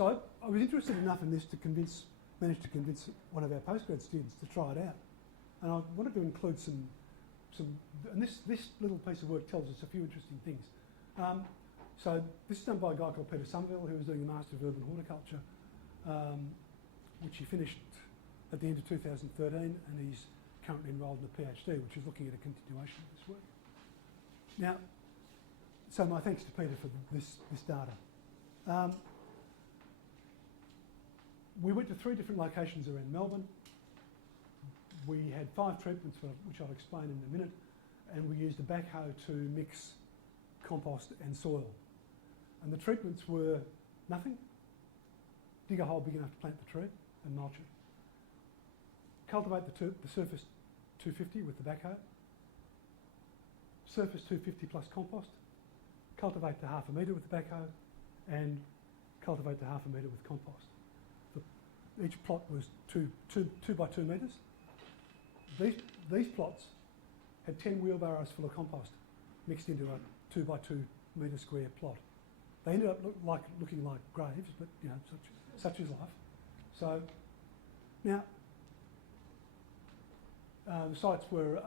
So I was interested enough in this to manage to convince one of our postgrad students to try it out. And I wanted to include some and this little piece of work tells us a few interesting things. So this is done by a guy called Peter Somerville, who was doing a Master of Urban Horticulture, which he finished at the end of 2013, and he's currently enrolled in a PhD, which is looking at a continuation of this work. Now, so my thanks to Peter for this data. We went to 3 different locations around Melbourne. We had 5 treatments, which I'll explain in a minute, and we used a backhoe to mix compost and soil. And the treatments were nothing. Dig a hole big enough to plant the tree and mulch it. Cultivate the surface 250 with the backhoe. Surface 250 plus compost. Cultivate to 1/2 metre with the backhoe, and cultivate to 1/2 metre with compost. Each plot was 2 by 2 metres. These plots had 10 wheelbarrows full of compost mixed into a 2 by 2 metre square plot. They ended up looking like graves, but you know, such is life. So now the sites were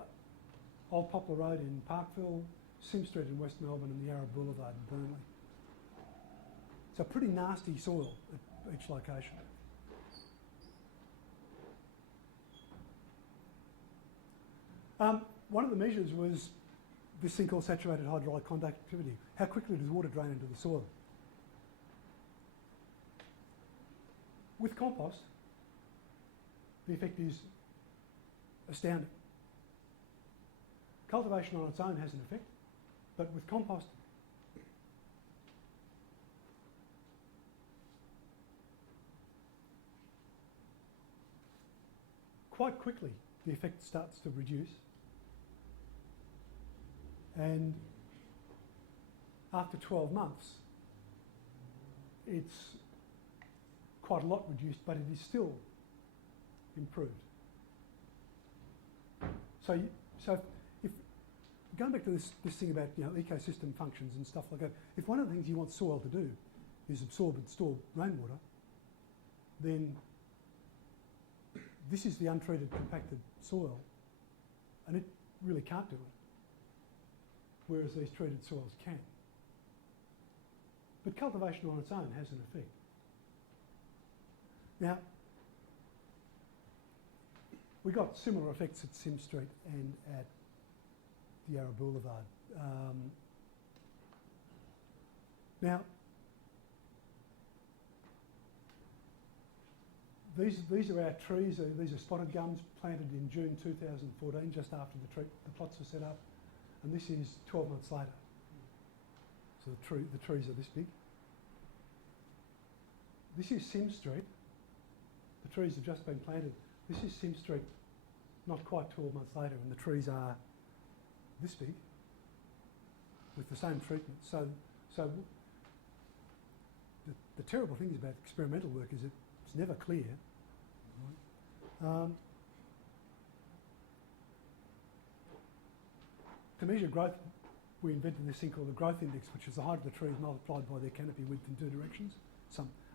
Old Poplar Road in Parkville, Sim Street in West Melbourne, and the Yarra Boulevard in Burnley. So pretty nasty soil at each location. One of the measures was this thing called saturated hydraulic conductivity. How quickly does water drain into the soil? With compost, the effect is astounding. Cultivation on its own has an effect, but with compost, quite quickly the effect starts to reduce. And after 12 months, it's quite a lot reduced, but it is still improved. So if going back to this thing about ecosystem functions and stuff like that, if one of the things you want soil to do is absorb and store rainwater, then this is the untreated compacted soil, and it really can't do it, whereas these treated soils can. But cultivation on its own has an effect. Now, we got similar effects at Sim Street and at the Yarra Boulevard. Now, these are our trees. These are spotted gums planted in June 2014, just after the plots were set up, and this is 12 months later. So the trees are this big. This is Sim Street. The trees have just been planted. This is Sim Street, not quite 12 months later, and the trees are this big with the same treatment. So the terrible thing about experimental work is it's never clear. To measure growth, we invented this thing called the growth index, which is the height of the trees multiplied by their canopy width in 2 directions,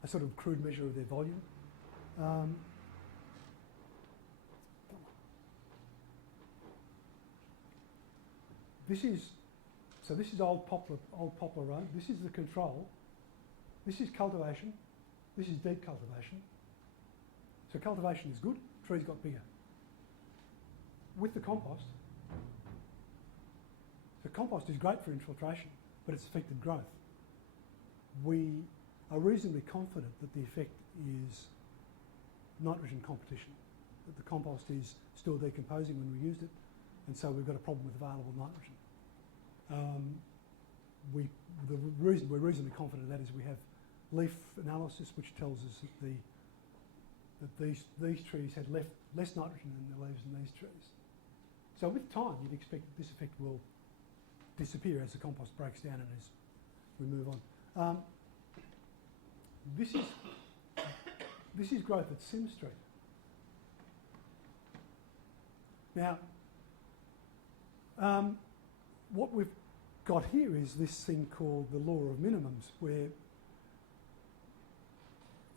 a sort of crude measure of their volume. This is Old Poplar Road. This is the control. This is cultivation. This is deep cultivation. So cultivation is good. Trees got bigger. With the compost, so compost is great for infiltration, but it's affected growth. We are reasonably confident that the effect is nitrogen competition, that the compost is still decomposing when we used it, and so we've got a problem with available nitrogen. The reason we're reasonably confident of that is we have leaf analysis which tells us that these trees had less nitrogen in the leaves than these trees. So with time you'd expect that this effect will disappear as the compost breaks down and as we move on. This is growth at Sim Street. Now, what we've got here is this thing called the law of minimums, where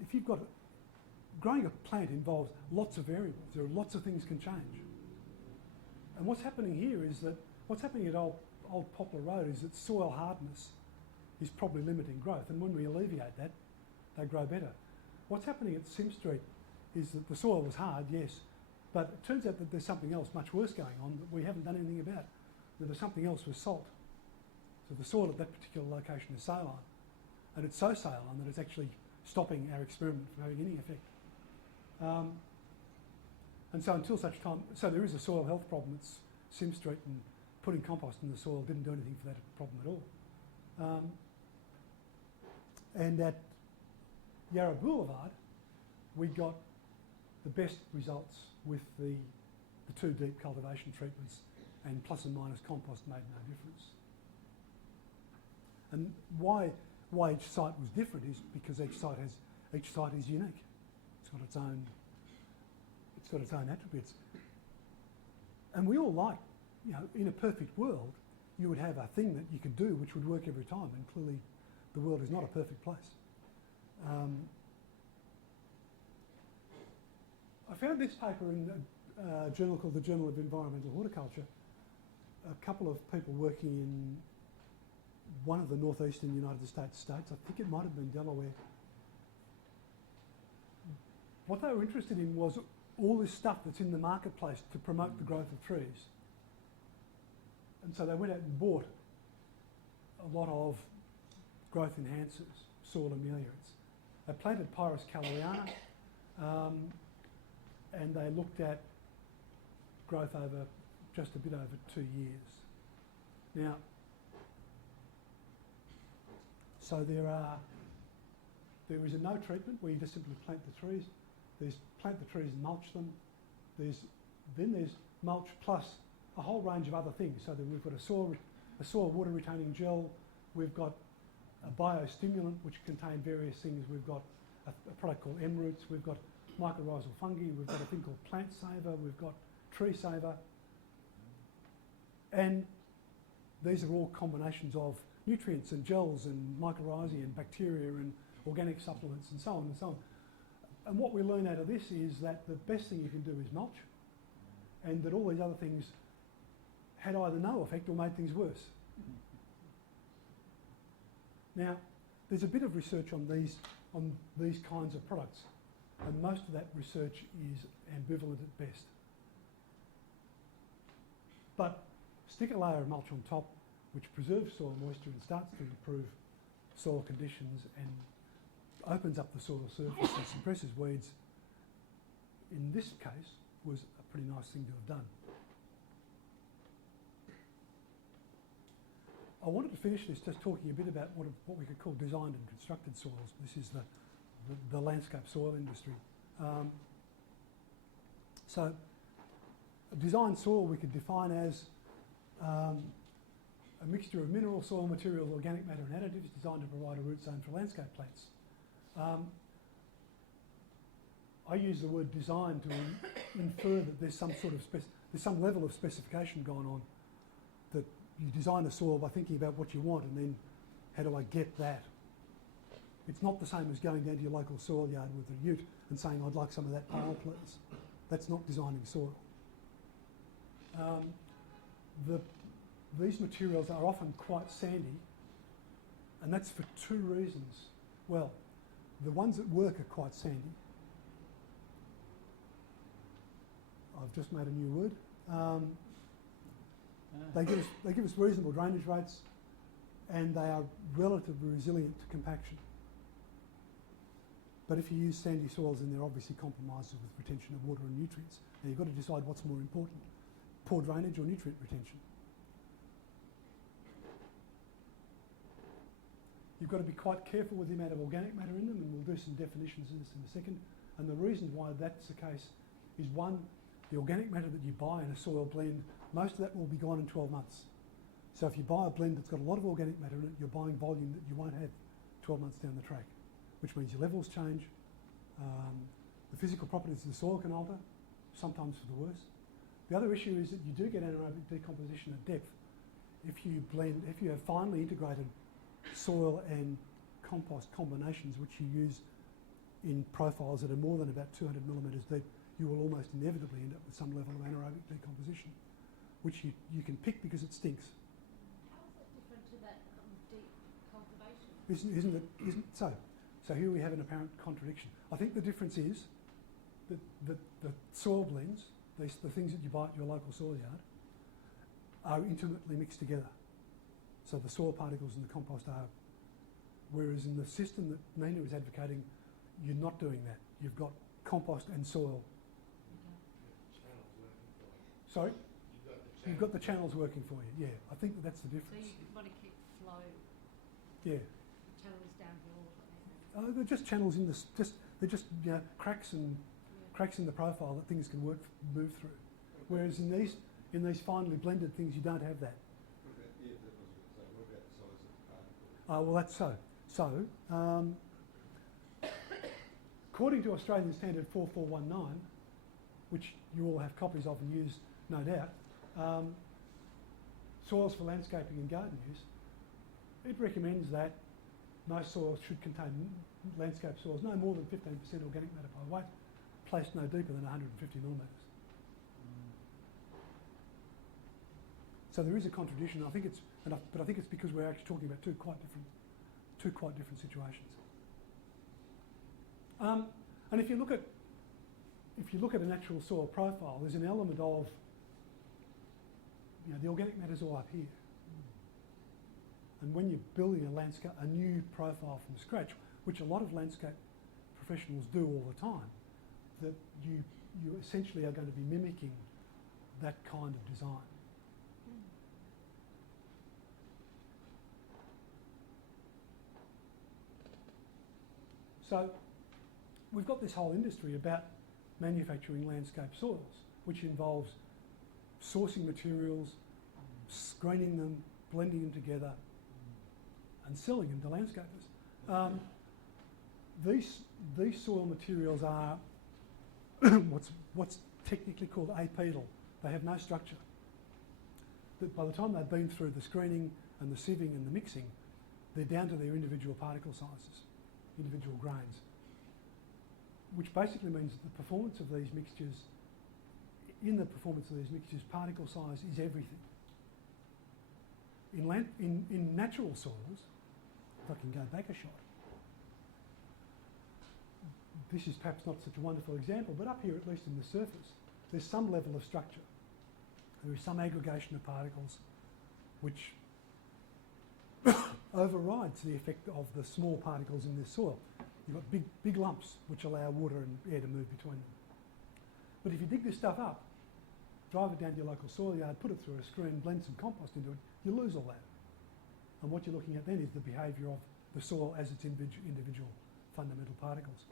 if you've got growing a plant involves lots of variables. There are lots of things can change. And what's happening here is that what's happening at Old Poplar Road is that soil hardness is probably limiting growth, and when we alleviate that, they grow better. What's happening at Sim Street is that the soil was hard, yes, but it turns out that there's something else much worse going on that we haven't done anything about. That there's something else with salt. So the soil at that particular location is saline, and it's so saline that it's actually stopping our experiment from having any effect. And so until such time, so there is a soil health problem at Sim Street, and putting compost in the soil didn't do anything for that problem at all. And at Yarra Boulevard, we got the best results with the two deep cultivation treatments, and plus and minus compost made no difference. And why each site was different is because each site is unique. It's got its own attributes. And we all like, you know, in a perfect world, you would have a thing that you could do which would work every time, and clearly the world is not a perfect place. I found this paper in a journal called the Journal of Environmental Horticulture. A couple of people working in one of the northeastern United States, I think it might have been Delaware. What they were interested in was all this stuff that's in the marketplace to promote the growth of trees. And so they went out and bought a lot of growth enhancers, soil ameliorants. They planted Pyrus Caloriana, and they looked at growth over just a bit over 2 years. Now, so there is a no treatment where you just simply plant the trees. There's plant the trees and mulch them. Then there's mulch plus a whole range of other things. So that we've got a soil water retaining gel. We've got a biostimulant which contain various things. We've got a product called M-Roots. We've got mycorrhizal fungi. We've got a thing called Plant Saver. We've got Tree Saver. And these are all combinations of nutrients and gels and mycorrhizae and bacteria and organic supplements and so on and so on. And what we learn out of this is that the best thing you can do is mulch, and that all these other things had either no effect or made things worse. Now, there's a bit of research on these kinds of products, and most of that research is ambivalent at best. But stick a layer of mulch on top, which preserves soil moisture and starts to improve soil conditions and opens up the soil surface and suppresses weeds, in this case, was a pretty nice thing to have done. I wanted to finish this just talking a bit about what we could call designed and constructed soils. This is the landscape soil industry. So a designed soil we could define as a mixture of mineral, soil materials, organic matter and additives designed to provide a root zone for landscape plants. I use the word design to infer that there's some sort of there's some level of specification going on, that you design a soil by thinking about what you want and then how do I get that. It's not the same as going down to your local soil yard with a ute and saying I'd like some of that pile please. That's not designing soil. These materials are often quite sandy, and that's for two reasons. Well, the ones that work are quite sandy. I've just made a new word. They give us reasonable drainage rates, and they are relatively resilient to compaction. But if you use sandy soils, then they're obviously compromises with retention of water and nutrients. Now you've got to decide what's more important, poor drainage or nutrient retention. You've got to be quite careful with the amount of organic matter in them, and we'll do some definitions of this in a second. And the reason why that's the case is, one, the organic matter that you buy in a soil blend, most of that will be gone in 12 months. So if you buy a blend that's got a lot of organic matter in it, you're buying volume that you won't have 12 months down the track, which means your levels change. The physical properties of the soil can alter, sometimes for the worse. The other issue is that you do get anaerobic decomposition at depth. If you have finely integrated soil and compost combinations which you use in profiles that are more than about 200 millimetres deep, you will almost inevitably end up with some level of anaerobic decomposition, which you can pick because it stinks. How is that different to that deep cultivation? Isn't it? So? So here we have an apparent contradiction. I think the difference is that the soil blends, the things that you buy at your local soil yard, are intimately mixed together. So the soil particles and the compost are. Whereas in the system that Nina is advocating, you're not doing that. You've got compost and soil. Sorry? You've got the channels working for you, yeah. I think that's the difference. So you want to keep flow. Yeah. Channels downhill. They're just channels in this. They're just cracks and cracks in the profile that things can move through. Whereas in these finely blended things, you don't have that. Well, that's so. So, according to Australian Standard 4419, which you all have copies of and use, no doubt, soils for landscaping and garden use, it recommends that most soils should contain landscape soils no more than 15% organic matter by weight, placed no deeper than 150 millimetres. So there is a contradiction. I think it's, but I think it's because we're actually talking about two quite different situations. And if you look at a natural soil profile, there's an element of, the organic matter's all up here. And when you're building a new profile from scratch, which a lot of landscape professionals do all the time, that you essentially are going to be mimicking that kind of design. So we've got this whole industry about manufacturing landscape soils, which involves sourcing materials, screening them, blending them together, and selling them to landscapers. These soil materials are what's technically called apedal. They have no structure. By the time they've been through the screening and the sieving and the mixing, they're down to their individual particle sizes, individual grains, which basically means that the performance of these mixtures, particle size is everything. In natural soils, if I can go back a shot, this is perhaps not such a wonderful example, but up here, at least in the surface, there's some level of structure. There is some aggregation of particles which overrides the effect of the small particles in this soil. You've got big lumps which allow water and air to move between them. But if you dig this stuff up, drive it down to your local soil yard, put it through a screen, blend some compost into it, you lose all that. And what you're looking at then is the behaviour of the soil as its individual fundamental particles.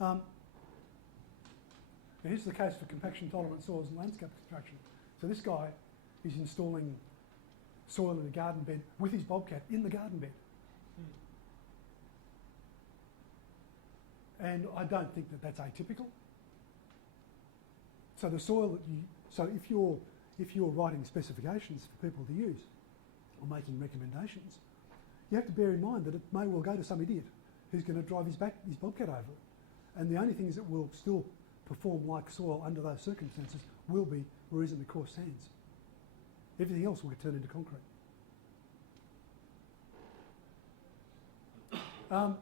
Now here's the case for compaction tolerant soils and landscape construction. So this guy is installing soil in a garden bed with his bobcat in the garden bed. And I don't think that that's atypical. So the soil that if you're writing specifications for people to use or making recommendations, you have to bear in mind that it may well go to some idiot who's going to drive his bobcat over it. And the only things that will still perform like soil under those circumstances will be reasonably coarse sands. Everything else will get turned into concrete. Now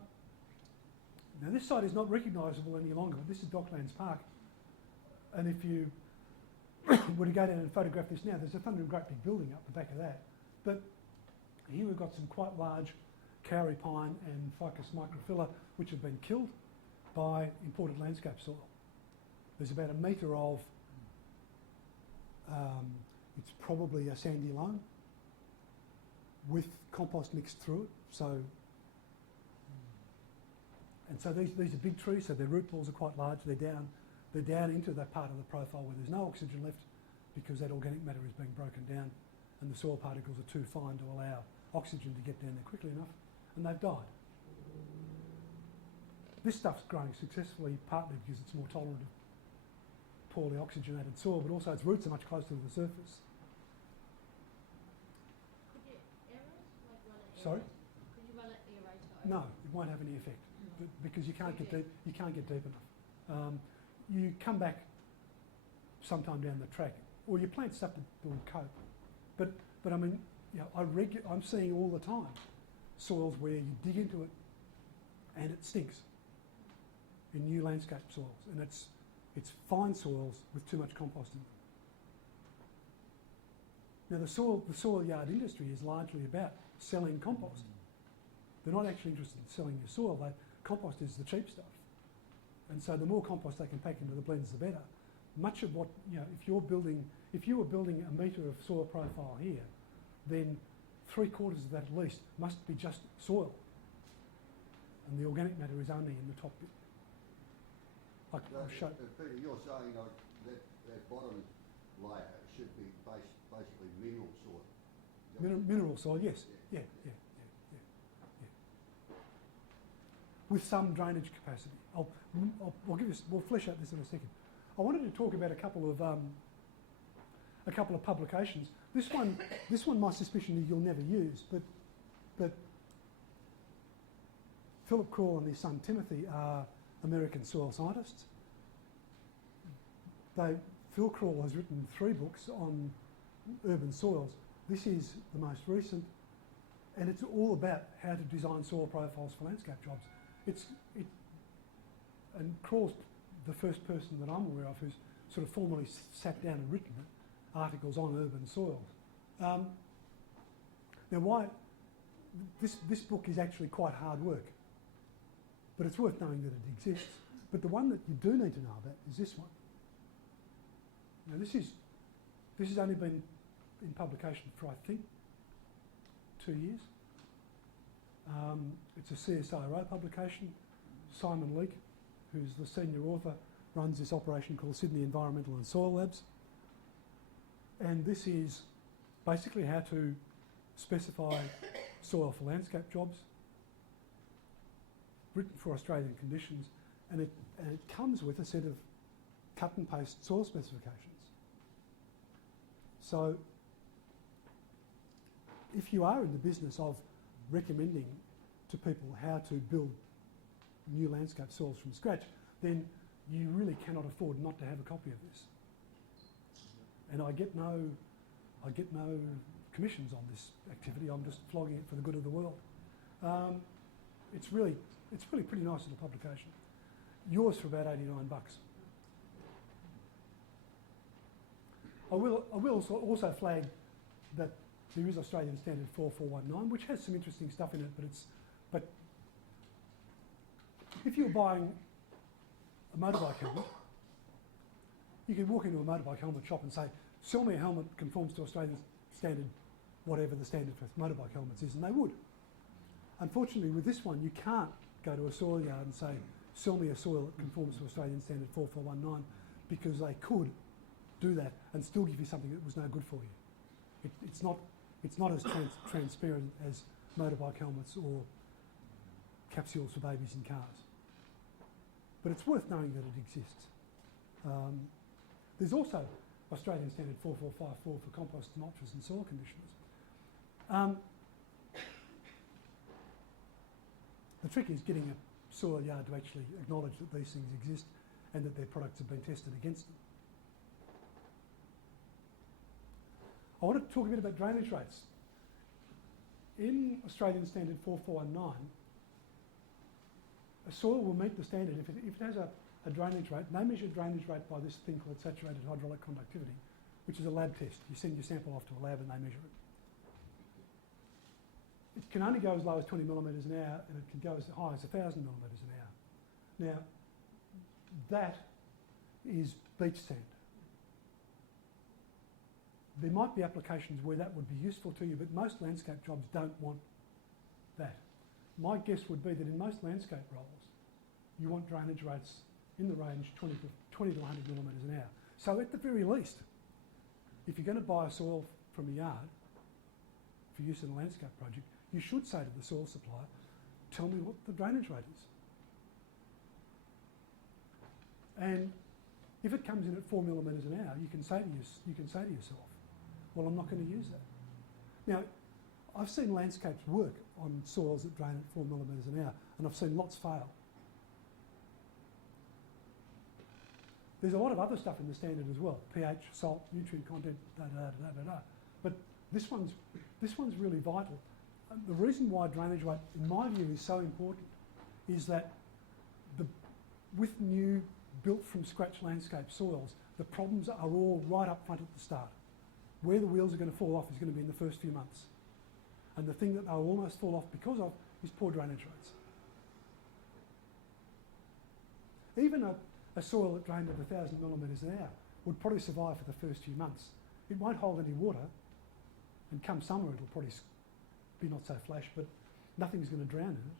this site is not recognisable any longer. This is Docklands Park. And if you were to go down and photograph this now, there's a great big building up the back of that. But here we've got some quite large kauri pine and Ficus microphylla which have been killed by imported landscape soil. There's about a metre of, it's probably a sandy loam with compost mixed through it. So these are big trees, so their root balls are quite large. They're down into that part of the profile where there's no oxygen left because that organic matter is being broken down and the soil particles are too fine to allow oxygen to get down there quickly enough, and they've died. This stuff's growing successfully partly because it's more tolerant of poorly oxygenated soil, but also its roots are much closer to the surface. Could you aerate? Like run an Sorry? aerator? Could you run an aerator over? No, it won't have any effect. No. because you can't get deep. You can't get deep enough. You come back sometime down the track, or you plant stuff that will cope. But I mean, you know, I'm seeing all the time soils where you dig into it and it stinks in new landscape soils, and it's fine soils with too much compost in them. Now the soil yard industry is largely about selling compost. They're not actually interested in selling your soil. Compost is the cheap stuff, and so the more compost they can pack into the blends, the better. Much of what, you know, if you were building a metre of soil profile here, then 3/4 of that at least must be just soil, and the organic matter is only in the top bit. I'll show. Peter, you're saying that bottom layer should be basically mineral soil. Mineral soil, yes. Yeah. With some drainage capacity. We'll flesh out this in a second. I wanted to talk about a couple of publications. This one, my suspicion is you'll never use, but Philip Krall and his son Timothy are American soil scientists. Phil Krall has written 3 books on urban soils. This is the most recent, and it's all about how to design soil profiles for landscape jobs. And Krall's the first person that I'm aware of who's sort of formally sat down and written articles on urban soils. Now, why this book is actually quite hard work, but it's worth knowing that it exists. But the one that you do need to know about is this one. Now, this has only been in publication for, I think, 2 years. It's a CSIRO publication. Simon Leake, who's the senior author, runs this operation called Sydney Environmental and Soil Labs. And this is basically how to specify soil for landscape jobs, written for Australian conditions, and it comes with a set of cut and paste soil specifications. So if you are in the business of recommending to people how to build new landscape soils from scratch, then you really cannot afford not to have a copy of this. And I get no commissions on this activity. I'm just flogging it for the good of the world. It's really pretty nice little publication. Yours for about $89. I will also flag that there is Australian Standard 4419, which has some interesting stuff in it, but if you're buying a motorbike helmet, you can walk into a motorbike helmet shop and say, sell me a helmet that conforms to Australian standard, whatever the standard for motorbike helmets is, and they would. Unfortunately, with this one, you can't go to a soil yard and say, sell me a soil that conforms to Australian standard 4419, because they could do that and still give you something that was no good for you. It's not as transparent as motorbike helmets or capsules for babies in cars. But it's worth knowing that it exists. There's also Australian Standard 4454 for compost, mulches and soil conditioners. The trick is getting a soil yard to actually acknowledge that these things exist and that their products have been tested against them. I want to talk a bit about drainage rates. In Australian Standard 4419, a soil will meet the standard if it has a drainage rate. They measure drainage rate by this thing called saturated hydraulic conductivity, which is a lab test. You send your sample off to a lab and they measure it. It can only go as low as 20 millimetres an hour, and it can go as high as 1,000 millimetres an hour. Now, that is beach sand. There might be applications where that would be useful to you, but most landscape jobs don't want that. My guess would be that in most landscape roles, you want drainage rates in the range 20 to 100 millimetres an hour. So at the very least, if you're going to buy a soil from a yard for use in a landscape project, you should say to the soil supplier, tell me what the drainage rate is. And if it comes in at 4 millimetres an hour, you can say to yourself, well, I'm not going to use that. Now, I've seen landscapes work on soils that drain at 4 millimetres an hour, and I've seen lots fail There's a lot of other stuff in the standard as well, pH, salt, nutrient content, but this one's really vital. And the reason why drainage rate, in my view, is so important is that with new built from scratch landscape soils, the problems are all right up front at the start. Where the wheels are going to fall off is going to be in the first few months. And the thing that they'll almost fall off because of is poor drainage rates. Even a soil that drained at 1,000 millimetres an hour would probably survive for the first few months. It won't hold any water, and come summer it'll probably be not so flash, but nothing's going to drown in it.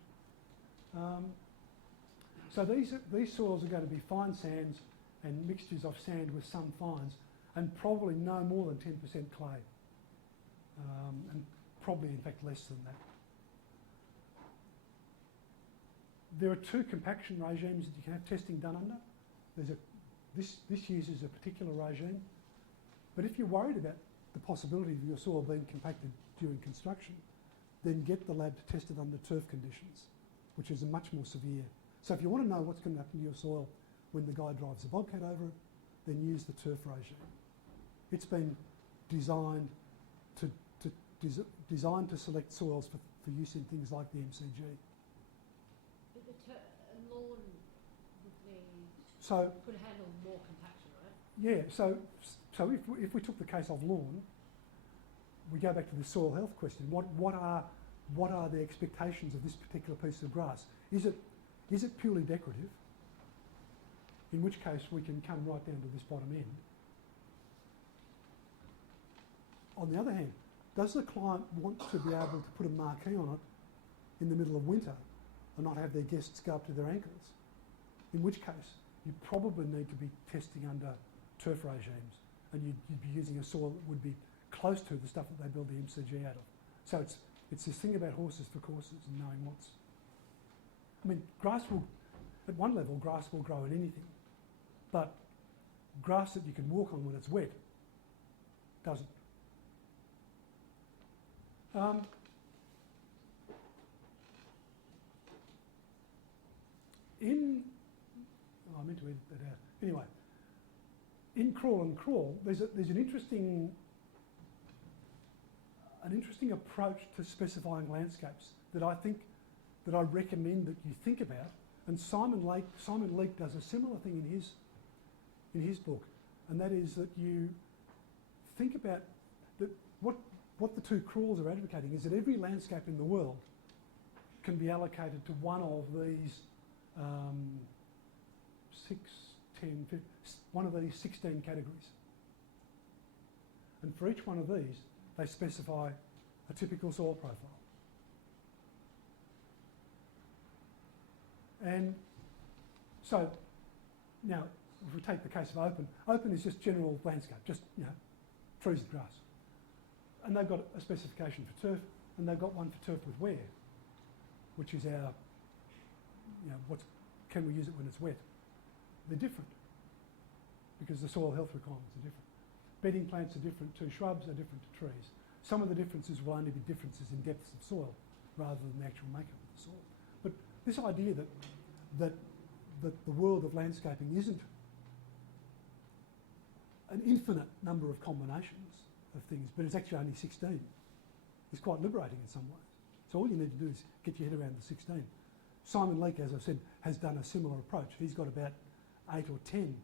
So these soils are going to be fine sands and mixtures of sand with some fines, and probably no more than 10% clay, and probably in fact less than that. There are two compaction regimes that you can have testing done under. This uses a particular regime, but if you're worried about the possibility of your soil being compacted during construction, then get the lab to test it under turf conditions, which is a much more severe. So if you want to know what's going to happen to your soil when the guy drives a bobcat over it, then use the turf regime. It's been designed to select soils for use in things like the MCG. But the lawn would need, So could handle more compaction, right? yeah, so if we took the case of lawn, we go back to the soil health question. What are the expectations of this particular piece of grass? Is it purely decorative? In which case we can come right down to this bottom end. On the other hand, does the client want to be able to put a marquee on it in the middle of winter and not have their guests go up to their ankles? In which case you probably need to be testing under turf regimes, and you'd be using a soil that would be close to the stuff that they build the MCG out of. So it's this thing about horses for courses and knowing what's... I mean, grass will, at one level, grass will grow in anything, but grass that you can walk on when it's wet doesn't. I meant to edit that out. Anyway, in Crawl and Crawl, there's an interesting approach to specifying landscapes that I recommend that you think about. And Simon Leake does a similar thing in his book, and that is that you think about that what the two crawls are advocating is that every landscape in the world can be allocated to one of these 16 categories. And for each one of these, they specify a typical soil profile. And so, now, if we take the case of open is just general landscape, just, trees and grass. And they've got a specification for turf, and they've got one for turf with wear, which is our, can we use it when it's wet? They're different, because the soil health requirements are different. Bedding plants are different to shrubs, are different to trees. Some of the differences will only be differences in depths of soil, rather than the actual makeup of the soil. But this idea that the world of landscaping isn't an infinite number of combinations of things, but it's actually only 16, is quite liberating in some ways. So all you need to do is get your head around the 16. Simon Leake, as I've said, has done a similar approach. He's got about 8 or 10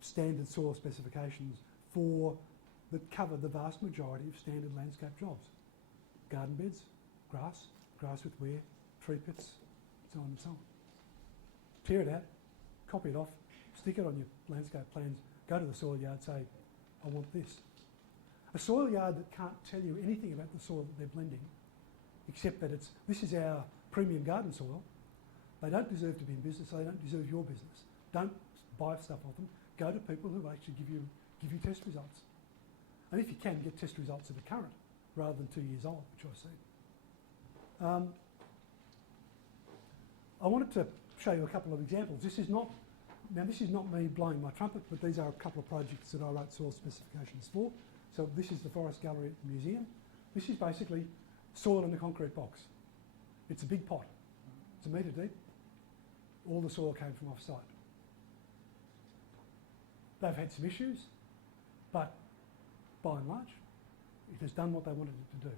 standard soil specifications that cover the vast majority of standard landscape jobs. Garden beds, grass with wear, tree pits, so on and so on. Tear it out, copy it off, stick it on your landscape plans, go to the soil yard, say, I want this. A soil yard that can't tell you anything about the soil that they're blending, except that this is our premium garden soil. They don't deserve to be in business, they don't deserve your business. Don't buy stuff off them. Go to people who actually give you test results. And if you can, get test results that are current, rather than 2 years old, which I've seen. I wanted to show you a couple of examples. This is not me blowing my trumpet, but these are a couple of projects that I wrote soil specifications for. So this is the Forest Gallery at the museum. This is basically soil in a concrete box. It's a big pot. It's 1 metre deep. All the soil came from off-site. They've had some issues, but by and large, it has done what they wanted it to do.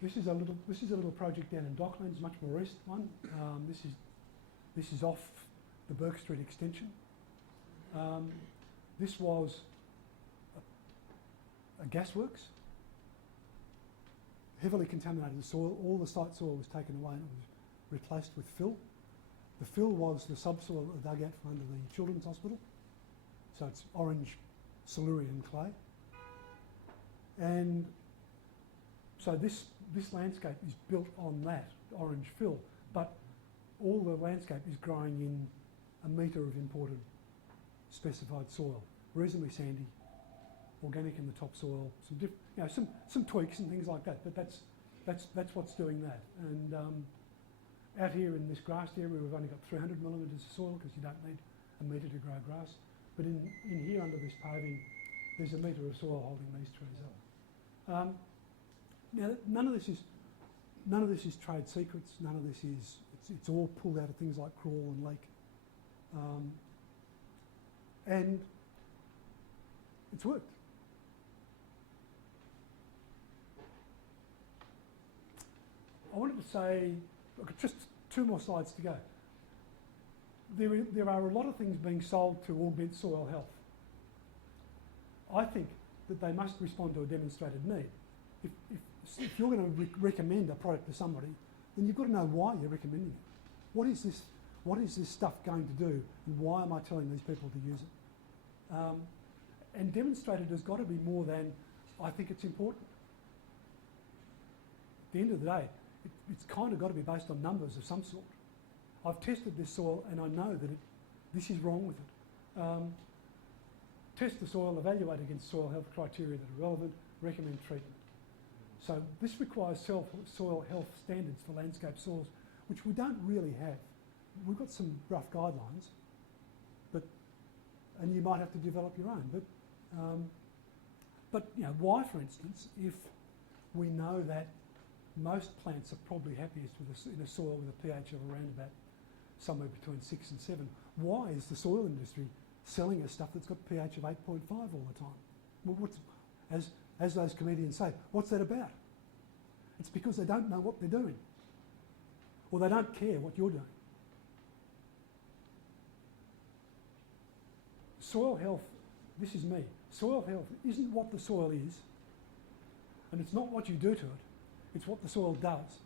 This is a little project down in Docklands, much more recent one. This is off the Burke Street extension. This was a gasworks, heavily contaminated soil. All the site soil was taken away and it was replaced with fill. The fill was the subsoil that they dug out from under the Children's Hospital. So it's orange Silurian clay. And so this landscape is built on that orange fill, but all the landscape is growing in a metre of imported specified soil, reasonably sandy, organic in the topsoil, some tweaks and things like that. But that's what's doing that. And out here in this grassed area, we've only got 300 millimetres of soil because you don't need a metre to grow grass. But in here under this paving, there's a metre of soil holding these trees up. Now, none of this is trade secrets. None of this is. It's all pulled out of things like Crawl and Lake, and it's worked. I wanted to say, look, just 2 more slides to go. There are a lot of things being sold to augment soil health. I think that they must respond to a demonstrated need. If you're going to recommend a product to somebody, then you've got to know why you're recommending it. What is this stuff going to do, and why am I telling these people to use it? And demonstrated has got to be more than, I think it's important. At the end of the day, it's kind of got to be based on numbers of some sort. I've tested this soil and I know that this is wrong with it. Test the soil, evaluate against soil health criteria that are relevant, recommend treatment. So this requires soil health standards for landscape soils, which we don't really have. We've got some rough guidelines, and you might have to develop your own. But why, for instance, if we know that most plants are probably happiest in a soil with a pH of around about somewhere between 6 and 7, why is the soil industry selling us stuff that's got pH of 8.5 all the time? Well, as those comedians say, what's that about? It's because they don't know what they're doing, or they don't care what you're doing. Soil health, this is me. Soil health isn't what the soil is, and it's not what you do to it, it's what the soil does.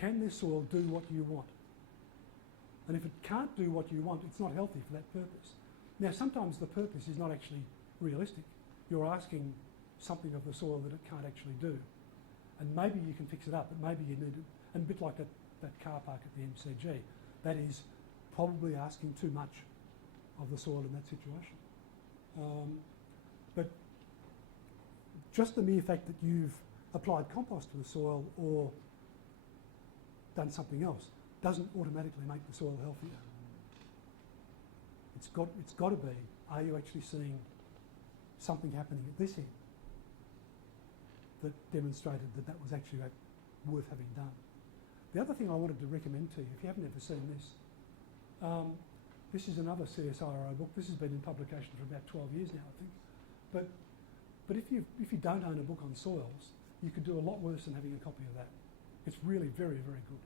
Can this soil do what you want? And if it can't do what you want, it's not healthy for that purpose. Now, sometimes the purpose is not actually realistic. You're asking something of the soil that it can't actually do. And maybe you can fix it up, but maybe you need it. And a bit like that car park at the MCG, that is probably asking too much of the soil in that situation. But just the mere fact that you've applied compost to the soil or done something else doesn't automatically make the soil healthier. It's got to be, are you actually seeing something happening at this end that demonstrated that was actually worth having done? The other thing I wanted to recommend to you, if you haven't ever seen this, this is another CSIRO book. This has been in publication for about 12 years now, I think. But if you don't own a book on soils, you could do a lot worse than having a copy of that. It's really very, very good.